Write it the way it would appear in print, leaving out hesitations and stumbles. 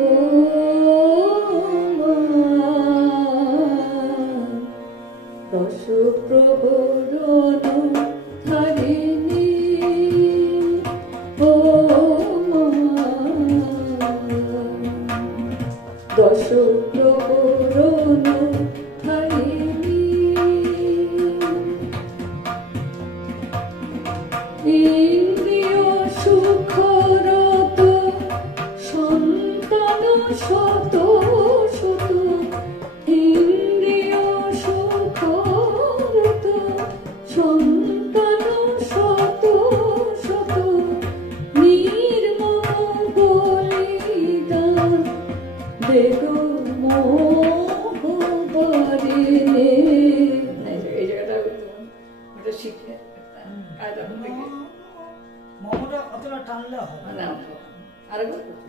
ও মা, দশ প্রহরণ ধারিণী, ও মা, দশ প্রহরণ ধারিণী, ইন্দ্রিয় সুখরত সন্তান শত শত, ইন্দ্রিয় সুখরত সন্তান শত শত, নির্মম বলিদান দেহ মোহবারিণী। এই জায়গাটা ওটা শিখে মমটা অতটা টানলে হবে না। আরেকবার